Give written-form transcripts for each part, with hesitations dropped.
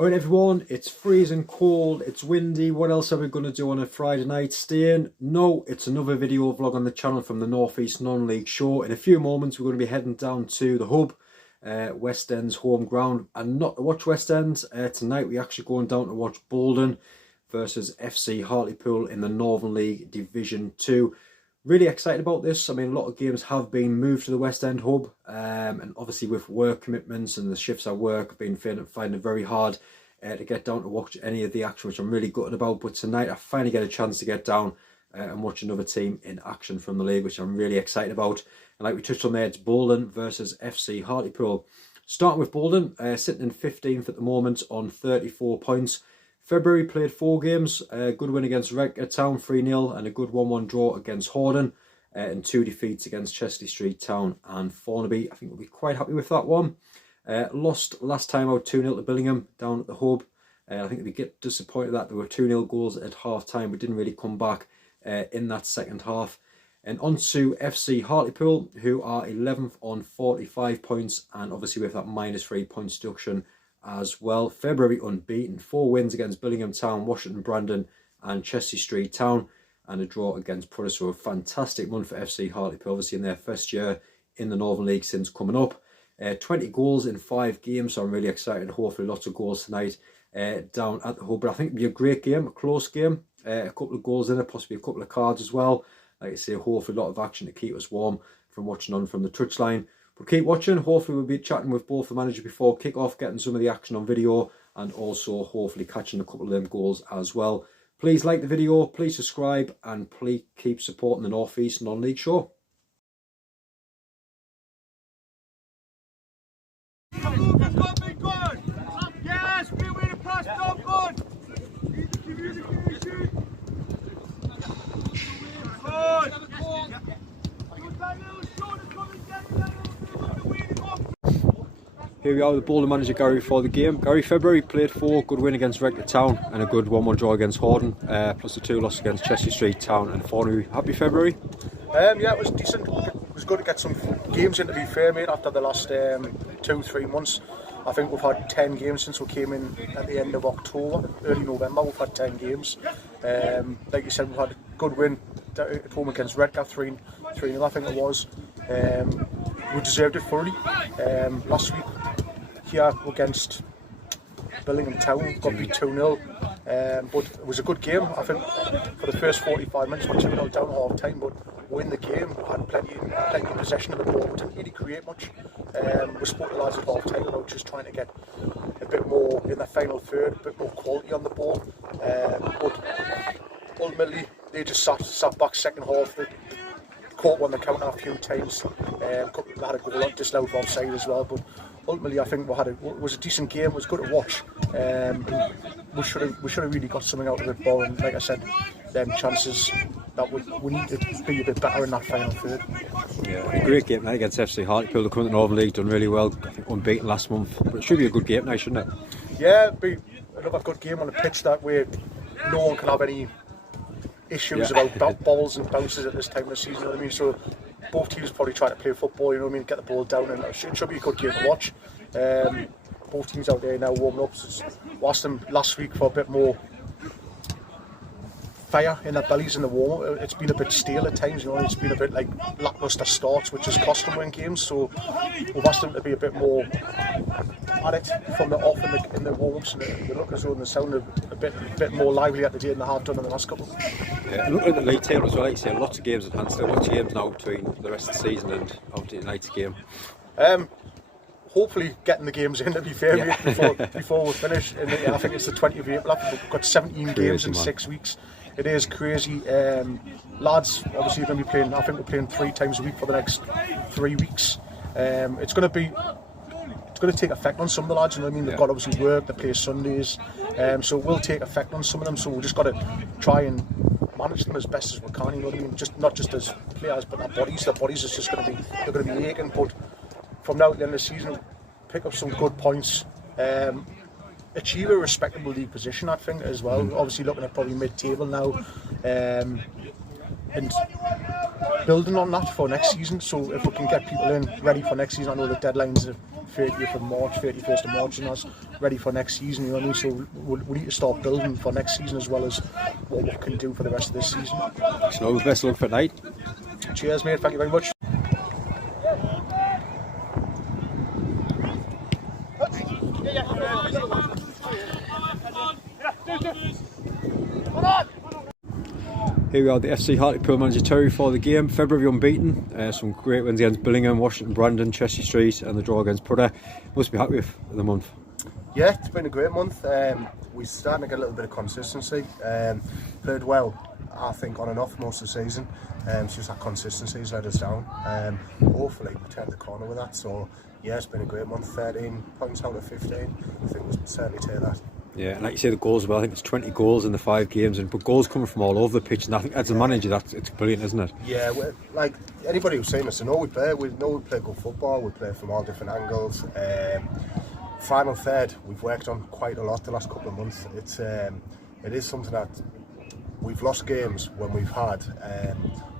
Alright everyone, it's freezing cold, it's windy. What else are we going to do on a Friday night? Staying? No, it's another video vlog on the channel from the North East Non-League Show. In a few moments we're going to be heading down to the Hub, West End's home ground, and not to watch West End. Tonight we're actually going down to watch Boldon versus FC Hartlepool in the Northern League Division 2. Really excited about this. I mean, a lot of games have been moved to the West End Hub, and obviously with work commitments and the shifts at work, I've been finding it very hard to get down to watch any of the action, which I'm really gutted about. But tonight I finally get a chance to get down and watch another team in action from the league, which I'm really excited about. And like we touched on there, it's Boldon versus FC Hartlepool. Starting with Boldon, sitting in 15th at the moment on 34 points. February played 4 games, a good win against Town 3-0 and a good 1-1 draw against Horden, and 2 defeats against Chester Street Town and Thornaby. I think we'll be quite happy with that one. Lost last time out 2-0 to Billingham down at the Hub. I think we get disappointed that there were 2-0 goals at half time. We didn't really come back in that second half. And on to FC Hartlepool, who are 11th on 45 points, and obviously with that -3 points deduction as well. February unbeaten, 4 wins against Billingham Town, Washington Brandon and Chester Street Town, and a draw against Prudhoe. So a fantastic month for FC Hartlepool, obviously in their first year in the Northern League since coming up. 20 goals in 5 games, so I'm really excited. Hopefully lots of goals tonight down at the Hub. But I think it'll be a great game, a close game, a couple of goals in it, possibly a couple of cards as well. Like I say, hopefully a lot of action to keep us warm from watching on from the touchline. But keep watching. Hopefully we'll be chatting with both the managers before kick-off, getting some of the action on video, and also hopefully catching a couple of them goals as well. Please like the video, please subscribe, and please keep supporting the North East Non-League Show. Here we are with the Boldon manager Gary for the game. Gary, February played 4, good win against Town and a good 1-1 draw against Horden, plus the 2 losses against Chester Street Town and Thornaby. Happy February? Yeah, it was decent. It was good to get some games in, to be fair, mate, after the last 2-3 months. I think we've had 10 games since we came in at the end of October, early November. We've had 10 games. Like you said, we've had a good win at home against Redcar, 3-0 I think it was. We deserved it thoroughly. Last week here against Billingham Town, got beat 2-0. But it was a good game. I think for the first 45 minutes we're 2-0 down at half time, but we in the game, we had plenty of possession of the ball. We didn't really create much. We spoke to the lads at half time about just trying to get a bit more in the final third, a bit more quality on the ball. But ultimately they just sat back second half. They caught on the counter a few times. They had a goal disallowed offside as well, but ultimately I think it was a decent game. It was good to watch. We should have really got something out of it, ball, and like I said, them chances that we need to be a bit better in that final third. Yeah, a great game night against FC Hartlepool. The current Northern League done really well. I think unbeaten last month, but it should be a good game now, shouldn't it? Yeah, it'd be another good game on a pitch that way no one can have any issues about balls and bounces at this time of the season. You know what I mean? So both teams probably try to play football. You know what I mean? Get the ball down, and it should be a good game to watch. Both teams out there now warming up. We asked them last week for a bit more fire in their bellies in the warm-up. It's been a bit stale at times, you know. It's been a bit like lacklustre starts, which has cost them in games. So we've asked them to be a bit more at it from the off in the warm-ups, and they look as though they sound a bit more lively at the day than they have done in the last couple. Yeah, and looking at the league table as well, like you say, lots of games at hand still. Lots of games now between the rest of the season and obviously tonight's game. Hopefully getting the games in, to be fair, yeah. before we finish. And I think it's the 20th of April. We've got 17 games in 6 weeks. It is crazy. Lads, obviously, are going to be playing. I think we're playing 3 times a week for the next 3 weeks. It's going to take effect on some of the lads. You know what I mean? They've got obviously work. They play Sundays, so it will take effect on some of them. So we've just got to try and manage them as best as we can. You know what I mean? Not just as players, but their bodies. Their bodies is just going to be aching. But from now to the end of the season, pick up some good points, achieve a respectable league position, I think, as well. Obviously looking at probably mid-table now, and building on that for next season. So if we can get people in ready for next season, I know the deadline's the 30th of March, 31st of March, and that's ready for next season, you know what I mean? So we need to start building for next season as well as what we can do for the rest of this season. So best of luck for tonight. Cheers, mate. Thank you very much. Here we are, the FC Hartlepool manager Terry for the game. February unbeaten, some great wins against Billingham, Washington, Brandon, Chelsea Street, and the draw against Prudhoe. Must be happy with the month. Yeah, it's been a great month. We're starting to get a little bit of consistency. Played well, I think, on and off most of the season. It's just that consistency has let us down. Hopefully we turned the corner with that. So yeah, it's been a great month. 13 points out of 15. I think we'll certainly take that. Yeah, and like you say, the goals, well, I think it's 20 goals in the 5 games, but goals coming from all over the pitch, and I think as a manager, it's brilliant, isn't it? Yeah, like anybody who's seen us, they know we play good football, we play from all different angles. Final third, we've worked on quite a lot the last couple of months. It is something that we've lost games when we've had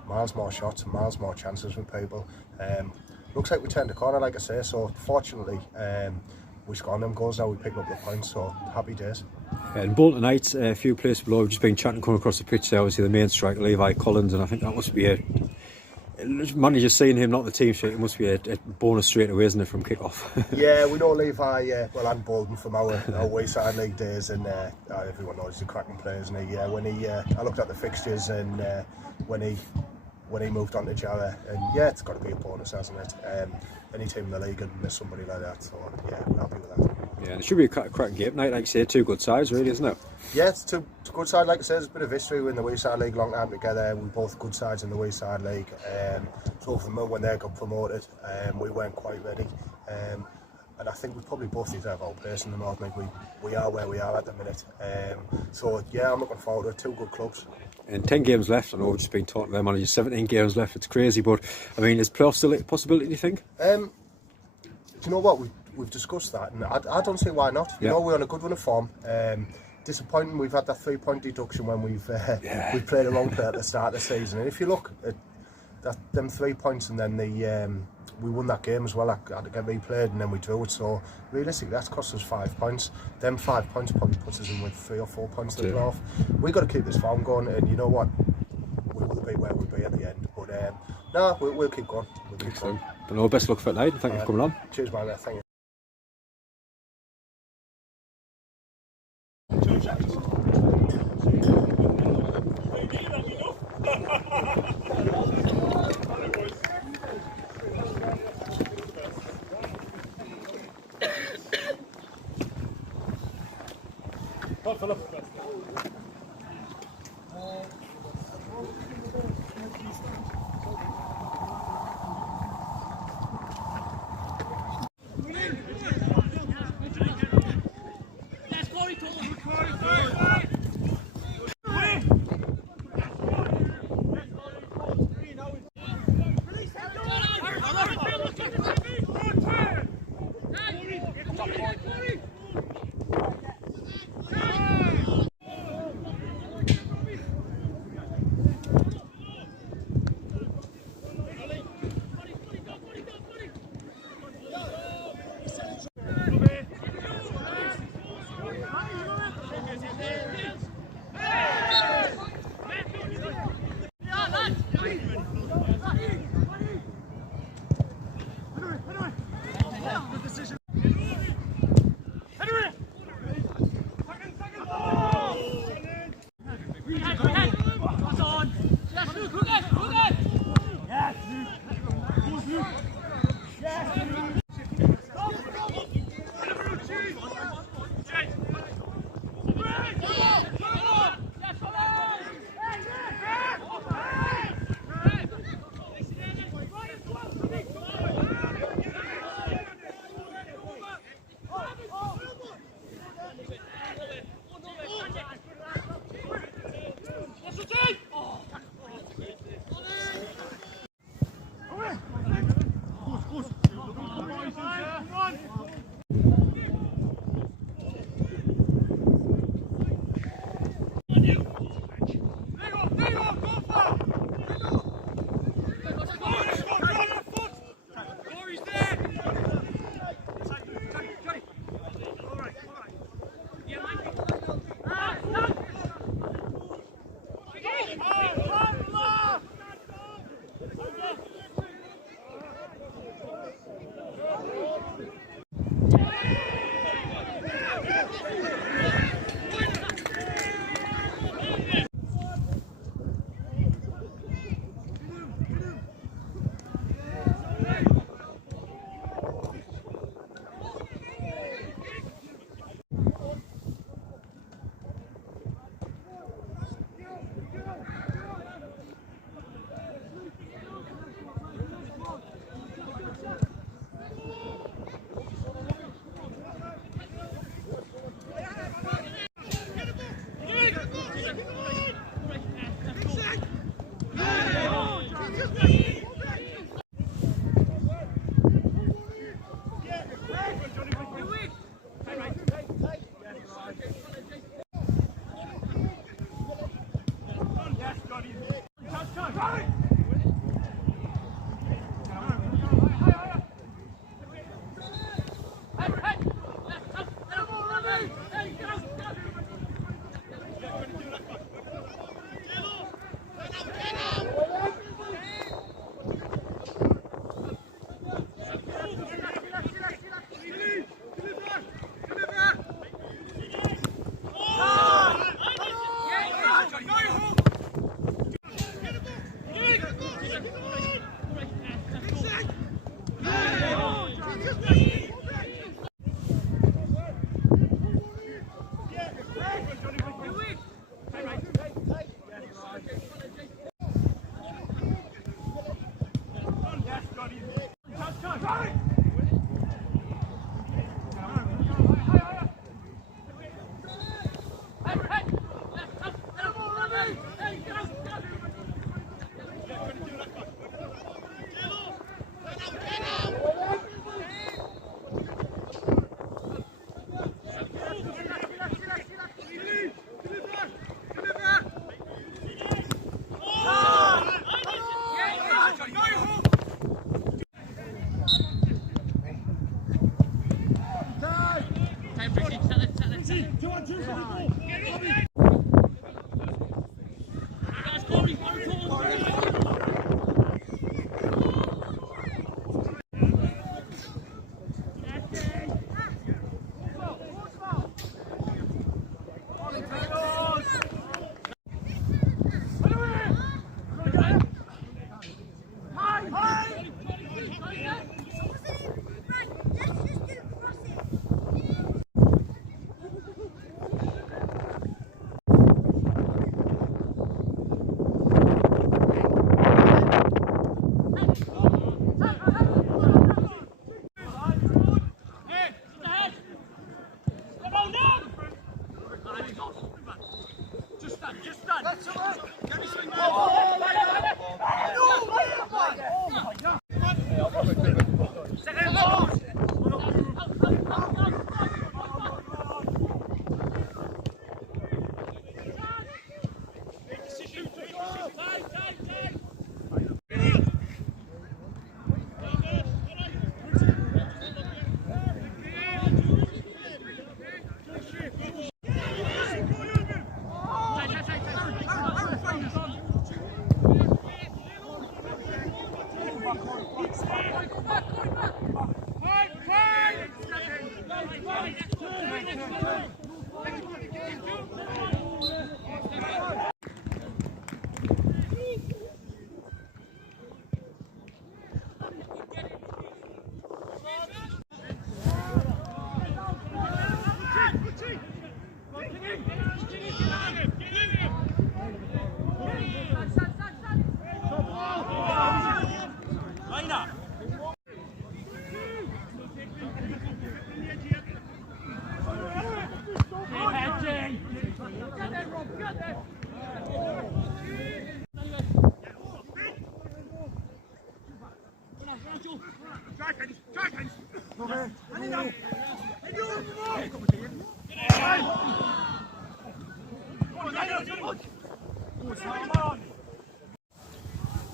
miles more shots and miles more chances with people. Looks like we turned the corner, like I say, so fortunately, we scored them goals now, we picked up the points, so happy days. And Boldon tonight, a few places below, we've just been chatting coming across the pitch there, obviously the main striker, Levi Collins, and I think that must be manager seeing him not the team sheet, it must be a bonus straight away, isn't it, from kick-off? Yeah, we know Levi, well, and Boldon from our Wayside League days, and everyone knows he's a cracking player, isn't he? I looked at the fixtures, and when he moved on to Jara, and yeah, it's got to be a bonus, hasn't it? Any team in the league and miss somebody like that, so yeah, we're happy with that. Yeah, and it should be a cracking game tonight, like you say, 2 good sides really, isn't it? Yeah, it's two good sides, like I said, there's a bit of history. We're in the Wayside League long time together, we're both good sides in the Wayside League. So for them, when they got promoted, we weren't quite ready. And I think we probably both deserve our place in the North League. We are where we are at the minute. So yeah, I'm looking forward to it. 2 good clubs. And 10 games left. I know we've just been talking to their manager, 17 games left. It's crazy, but I mean, is playoffs still a possibility, do you think? Do you know what? We've discussed that, and I don't see why not. You know, we're on a good run of form. Disappointing, we've had that 3-point deduction when we've played a wrong play at the start of the season. And if you look at them 3 points, and then we won that game as well. I had to get replayed, and then we drew it. So realistically, that's cost us 5 points. Them 5 points probably puts us in with 3 or 4 points to draw off. We've got to keep this form going, and you know what? We will be where we'll be at the end. But no, we'll keep going. We'll keep going. But no, best luck for tonight. Thank you for coming on. Cheers, man. Thank you.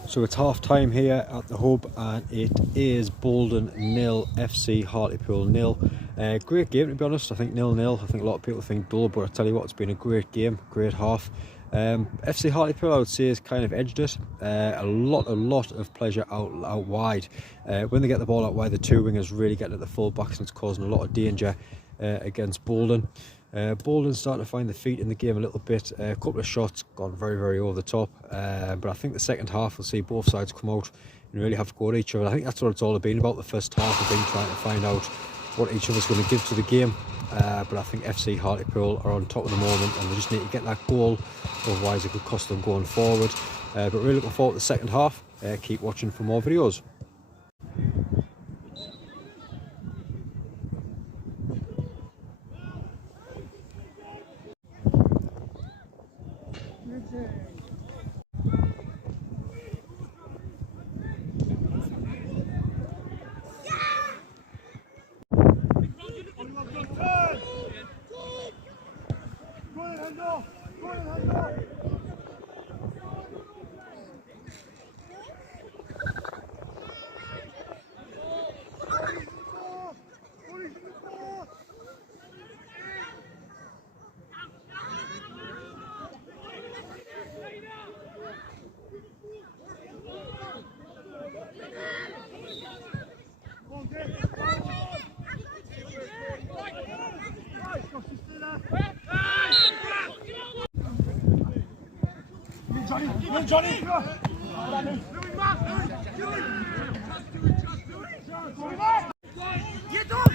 So it's half time here at the hub, and it is Boldon 0, FC Hartlepool 0. Great game, to be honest. I think 0-0. I think a lot of people think dull, but I tell you what, it's been a great game, great half. FC Hartlepool, I would say, has kind of edged it. A lot of pleasure out wide. When they get the ball out wide, the two wingers really getting at the full backs, and it's causing a lot of danger against Boldon. Boldon's starting to find the feet in the game a little bit. A couple of shots gone very over the top, but I think the second half will see both sides come out and really have to go at each other. I think that's what it's all been about. The first half has been trying to find out what each other's going to give to the game, but I think FC Hartlepool are on top of the moment, and they just need to get that goal, otherwise it could cost them going forward. But really looking forward to the second half. Keep watching for more videos. Johnny! Get up!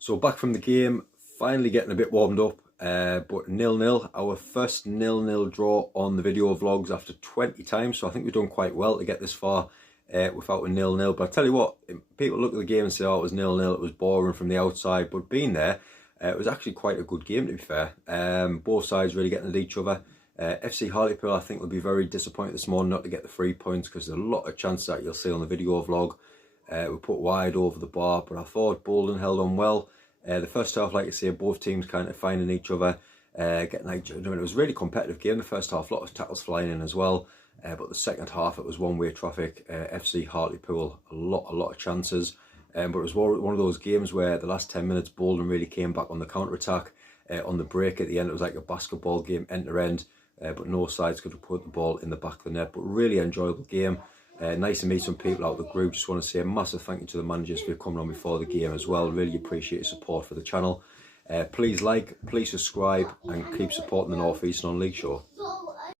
So back from the game, finally getting a bit warmed up, but 0-0, our first 0-0 draw on the video vlogs after 20 times, so I think we've done quite well to get this far without a 0-0. But I tell you what, people look at the game and say, oh, it was 0-0, it was boring from the outside, but being there, it was actually quite a good game, to be fair. Both sides really getting at each other. FC Hartlepool, I think, will be very disappointed this morning not to get the 3 points, because there's a lot of chances that you'll see on the video vlog. We put wide over the bar, but I thought Boldon held on well. The first half, like I say, both teams kind of finding each other, getting each other. It was a really competitive game. The first half, a lot of tackles flying in as well. But the second half, it was one-way traffic. FC Hartlepool, a lot of chances. But it was one of those games where the last 10 minutes, Boldon really came back on the counter-attack. On the break at the end, it was like a basketball game, end-to-end. But no sides could have put the ball in the back of the net. But really enjoyable game. Nice to meet some people out of the group. Just want to say a massive thank you to the managers for coming on before the game as well. Really appreciate your support for the channel. Please like, please subscribe, and keep supporting the North East Non-League Show.